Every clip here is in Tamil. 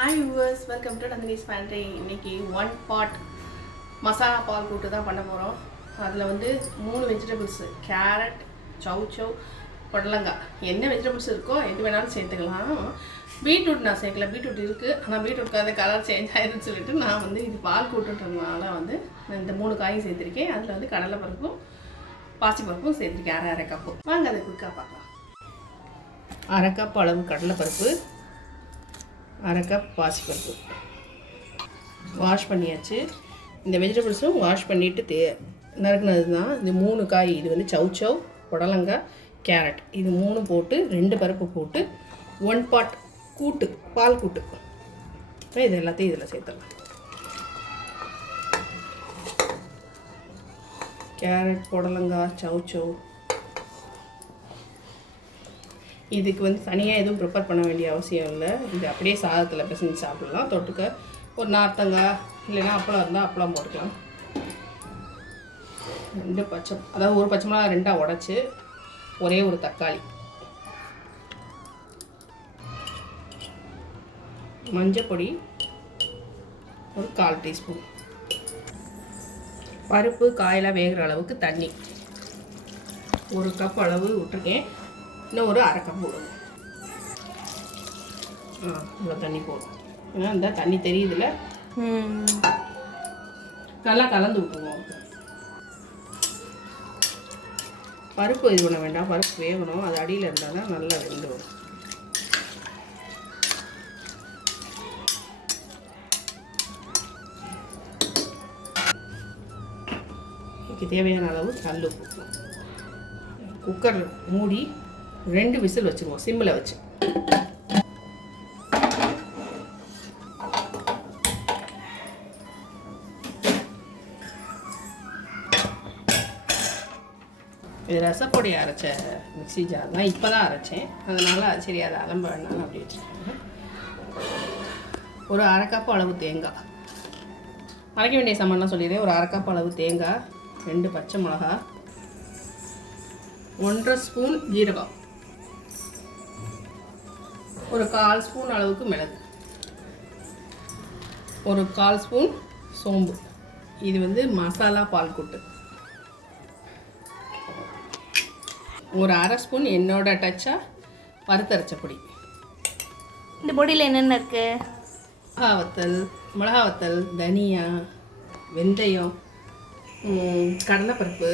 Hi viewers welcome to Nandhini's pantry இன்னைக்கு ஒன் பாட் மசாலா பால் கூட்டு தான் பண்ண போகிறோம் அதில் வந்து மூணு வெஜிடபிள்ஸு கேரட் சவு சவ் புடலங்காய் என்ன வெஜிடபிள்ஸ் இருக்கோ எது வேணாலும் சேர்த்துக்கலாம். பீட்ரூட் நான் சேர்க்கல. பீட்ரூட் இருக்குது ஆனால் பீட்ரூட்க்கு அந்த கலர் சேஞ்ச் ஆயிருன்னு சொல்லிட்டு நான் வந்து இது பால் கூட்டுன்றதுனால வந்து நான் இந்த மூணு காயும் சேர்த்துருக்கேன். அதில் வந்து கடலைப்பருப்பும் பாசிப்பருப்பும் சேர்த்துருக்கேன். அரை அரை கப்பு வாங்க அதை குயிக்காக பார்க்கலாம். அரை கப் அளவு கடலைப்பருப்பு. அரை கப் பாசிப்பருப்பு வாஷ் பண்ணியாச்சு. இந்த வெஜிடபிள்ஸும் வாஷ் பண்ணிவிட்டு தே நறுக்குனது தான் இந்த மூணு காய் இது வந்து சவ் சவ் புடலங்காய் கேரட் இது மூணு போட்டு ரெண்டு பருப்பு போட்டு ஒன் பாட் கூட்டு பால் கூட்டு. அப்புறம் இது எல்லாத்தையும் இதில் சேர்த்துடலாம். கேரட் புடலங்காய் சவ் சவ் இதுக்கு வந்து தனியாக எதுவும் ப்ரிப்பேர் பண்ண வேண்டிய அவசியம் இல்லை. இது அப்படியே சாதத்தில் பிசைஞ்சு சாப்பிடலாம். தொட்டுக்க ஒரு நார்த்தங்காய் இல்லைன்னா அப்பளம் இருந்தால் அப்பளம் போட்டுக்கலாம். ரெண்டு பச்சை அதாவது ஒரு பச்சை மிளகா ரெண்டாக உடச்சி ஒரே ஒரு தக்காளி. மஞ்சப்பொடி ஒரு கால் டீஸ்பூன். பருப்பு காயெல்லாம் வேகிற அளவுக்கு தண்ணி. ஒரு கப் அளவு விட்டுருக்கேன். இன்னும் ஒரு அரை கப் போடுங்க. ஆ இவ்வளோ தண்ணி போடும் ஏன்னா இந்த தண்ணி தெரியுதுல நல்லா கலந்து விட்டுருவோம். பருப்பு இது பண்ண வேண்டாம். பருப்பு வேகணும். அது அடியில் இருந்தால் நல்லா வெந்து வரும் தேவையான அளவு கல் குக்கர் மூடி ரெண்டு விசில் வச்சுருவோம். சிம்மில் வச்சு. இது ரசப்பொடி அரைச்ச மிக்ஸி ஜார் தான். இப்போ தான் அரைச்சேன். அதனால் சரி அதை அலம்ப வேணாலும் அப்படி வச்சுருக்கேன் ஒரு அரை கப் அளவு தேங்காய். அரைக்க வேண்டிய சாமான்லாம் சொல்லிடுறேன். ஒரு அரை கப் அளவு தேங்காய் ரெண்டு பச்சை மிளகா ஒன்றரை ஸ்பூன் ஜீரகம். ஒரு கால் ஸ்பூன் அளவுக்கு மிளகு. ஒரு கால் ஸ்பூன் சோம்பு. இது வந்து மசாலா பால் கூட்டு. ஒரு அரை ஸ்பூன் என்னோட டச்சாக வறுத்தரைச்ச பொடி. இந்த பொடியில் என்னென்ன இருக்கு? மிளகா வத்தல் மிளகா வத்தல் தனியா வெந்தயம் கடலைப்பருப்பு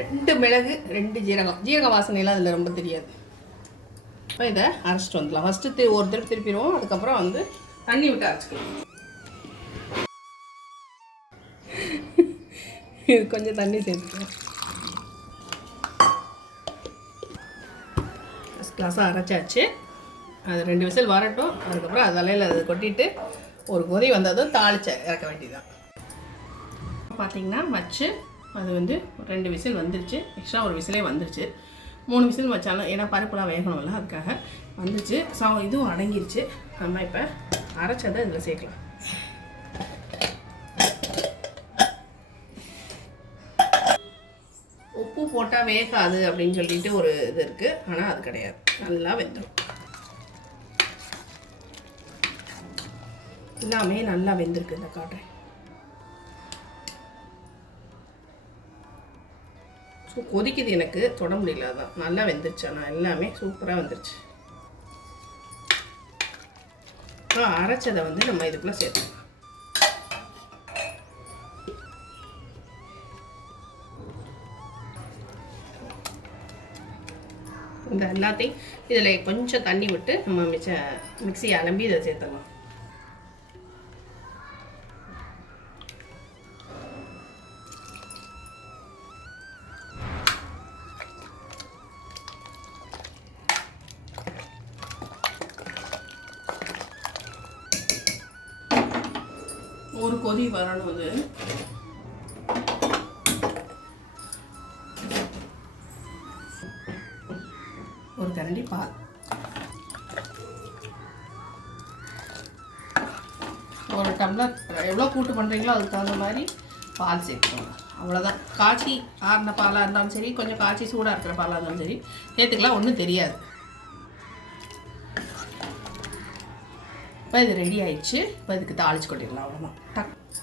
ரெண்டு மிளகு ரெண்டு ஜீரகம். ஜீரக வாசனையெல்லாம் அதில் ரொம்ப தெரியாது. இப்போ இதை அரைச்சிட்டு வந்துடலாம். ஃபஸ்ட்டு ஒரு திருப்பி திருப்பிடுவோம். அதுக்கப்புறம் வந்து தண்ணி விட்டு அரைச்சிக்கலாம். இது கொஞ்சம் தண்ணி சேர்த்துக்கலாம். ஃபஸ்ட் கிளாஸாக அரைச்சாச்சு. அது ரெண்டு விசில் வரட்டும். அதுக்கப்புறம் அது தலையில் அதை கொட்டிட்டு ஒரு கொதி வந்ததும் தாளிச்ச இறக்க வேண்டியதுதான். பார்த்தீங்கன்னா வச்சு அது வந்து ரெண்டு விசில் வந்துருச்சு. எக்ஸ்ட்ரா ஒரு விசிலே வந்துருச்சு. மூணு விசில் வச்சாலும் ஏன்னா பருப்புலாம் வேகணும்ல அதுக்காக வந்துச்சு. சா இதுவும் அடங்கிருச்சு. நம்ம இப்போ அரைச்சதை இதில் சேர்க்கலாம். உப்பு போட்டால் வேகாது அப்படின்னு சொல்லிட்டு ஒரு இது இருக்குது ஆனால் அது கிடையாது. நல்லா வெந்துடும் எல்லாமே நல்லா வெந்திருக்கு இந்த காட்டுறேன் ஸோ கொதிக்குது எனக்கு. தொட முடியல அதான். நல்லா வெந்துருச்சு. ஆனால் எல்லாமே சூப்பராக வந்துருச்சு. ஆ அரைச்சதை வந்து நம்ம இதுக்குள்ளே சேர்த்துக்கலாம். இந்த எல்லாத்தையும் இதில் கொஞ்சம் தண்ணி விட்டு நம்ம மிச்ச மிக்சியை அலம்பி இதை சேர்த்துக்கலாம் கொதி வரணும் அது ஒரு கரண்டி பால். ஒரு டம்ளர் எவ்வளோ கூட்டு பண்ணுறீங்களோ அதுக்கு தகுந்த மாதிரி பால் சேர்த்துக்கோங்க. அவ்வளோதான் காய்ச்சி ஆறின பாலாக இருந்தாலும் சரி கொஞ்சம் காய்ச்சி சூடாக இருக்கிற பாலாக இருந்தாலும் சரி சேர்த்துக்கலாம். ஒன்றும் தெரியாது. இப்போ இது ரெடி ஆயிடுச்சு. இப்போ இதுக்கு தாளிச்சு கொட்டிடலாம். அவ்வளோதான்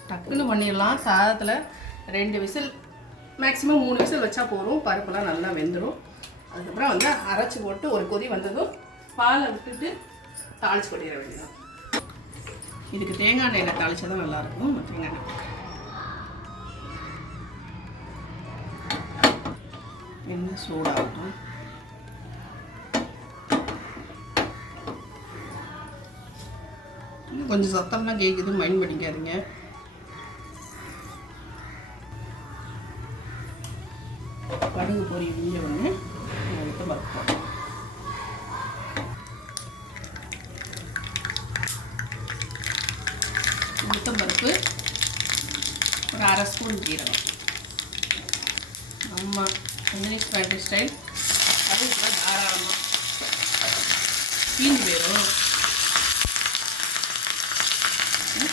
டக்குன்னு பண்ணிடலாம். சாதத்தில் ரெண்டு விசில் மேக்ஸிமம் மூணு விசில் வச்சா போதும். பருப்பெல்லாம் நல்லா வெந்துடும் அதுக்கப்புறம் வந்து அரைச்சி போட்டு ஒரு கொதி வந்ததும் பாலை விட்டுட்டு தாளிச்சு கொட்டிட வேண்டியதான் இதுக்கு தேங்காய் எண்ணெயில் தாளிச்சா தான் நல்லாயிருக்கும் தேங்காய் எண்ணெய். எண்ணெய் சூடாகட்டும். இன்னும் கொஞ்சம் சத்தம்லாம் கேட்குது மைண்ட் பண்ணிக்காதீங்க. கடுகு பொறி விஞ்ச ஒன்று எடுத்து பருப்பு உளுத்தம் பருப்பு ஒரு அரை ஸ்பூன் ஜீரகம். ஆமா இங்கிலீஷ் ஃபேட்டி ஸ்டைல் அது கூட தாராளமாக தீஞ்சு போயிடும். ம்,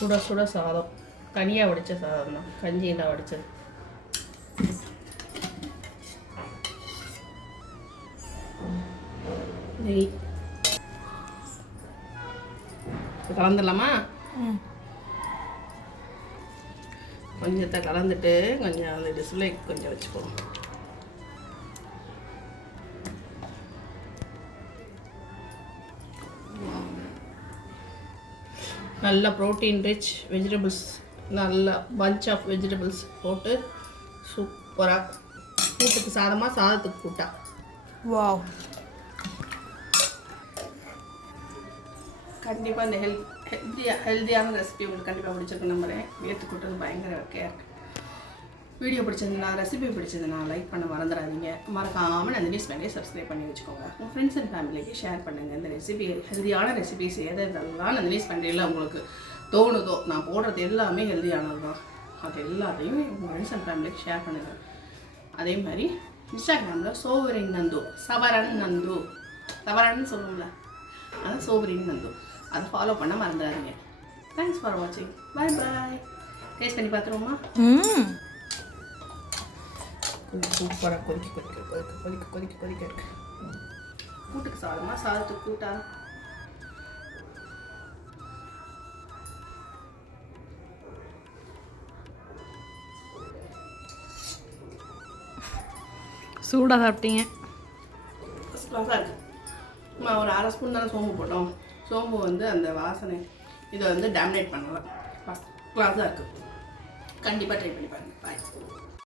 சுட சுட சாதம். தனியாக வடித்த சாதம் தான். கஞ்சி தான் வடித்தது நெய். கலந்துடலாமா? கொஞ்சத்தை கலந்துட்டு கொஞ்சம் அந்த டிஸ்பிளே கொஞ்சம் வச்சுக்கோ நல்ல ப்ரோட்டீன் ரிச் வெஜிடபிள்ஸ் நல்ல பஞ்ச் ஆஃப் வெஜிடபிள்ஸ் போட்டு சூப்பராக கூட்டுக்கு சாதமாக சாதத்துக்கு கூட்டா. வாவ் கண்டிப்பாக இந்த ஹெல்த் ஹெல்த்தியாக ஹெல்த்தியான ரெசிபி உங்களுக்கு கண்டிப்பாக பிடிச்சிருக்கு நம்புறேன். வேர்த்து கூட்டது பயங்கர ஓகே இருக்குது வீடியோ பிடிச்சிருந்தா ரெசிபி பிடிச்சதுன்னா லைக் பண்ண மறந்துடாதீங்க மறக்காமல் அந்த நியூஸ் பண்ணி சப்ஸ்கிரைப் பண்ணி வச்சுக்கோங்க. உங்கள் ஃப்ரெண்ட்ஸ் அண்ட் ஃபேமிலிக்கு ஷேர் பண்ணுங்கள் இந்த ரெசிபி ஹெல்தியான ரெசிபிஸ் எது எதெல்லாம் அந்த நியூஸ் பண்ணுறீங்களோ உங்களுக்கு தோணுதோ நான் போடுறது எல்லாமே ஹெல்தியானது தான். அது எல்லாத்தையும் உங்கள் ஃப்ரெண்ட்ஸ் அண்ட் ஃபேமிலிக்கு ஷேர் பண்ணுங்கள் அதே மாதிரி இன்ஸ்டாகிராமில் சோவரின் நந்து சவரன் நந்து. சவரன் சொல்லுவோம்ல அதான் சோவரின் நந்து. அதை ஃபாலோ பண்ண மறந்துடாதீங்க தேங்க்ஸ் ஃபார் வாட்சிங் பாய் பாய் டேஸ்ட் பண்ணி பார்த்துருவோமா? சூப்பராக கொதிக்க கொதிக்க கொதிக்க கொதிக்க கொதிக்க கொதிக்க இருக்கு. கூட்டுக்கு சாதமா சாதத்துக்கு கூட்டா சூடாக சாப்பிட்டீங்க ஃபஸ்ட் கிளாஸாக ஒரு அரை ஸ்பூன் தானே சோம்பு போட்டோம். சோம்பு வந்து அந்த வாசனை இதை வந்து டேமினேட் பண்ணலாம். ஃபஸ்ட் கிளாஸாக இருக்குது கண்டிப்பாக ட்ரை பண்ணி பாருங்கள் பாய்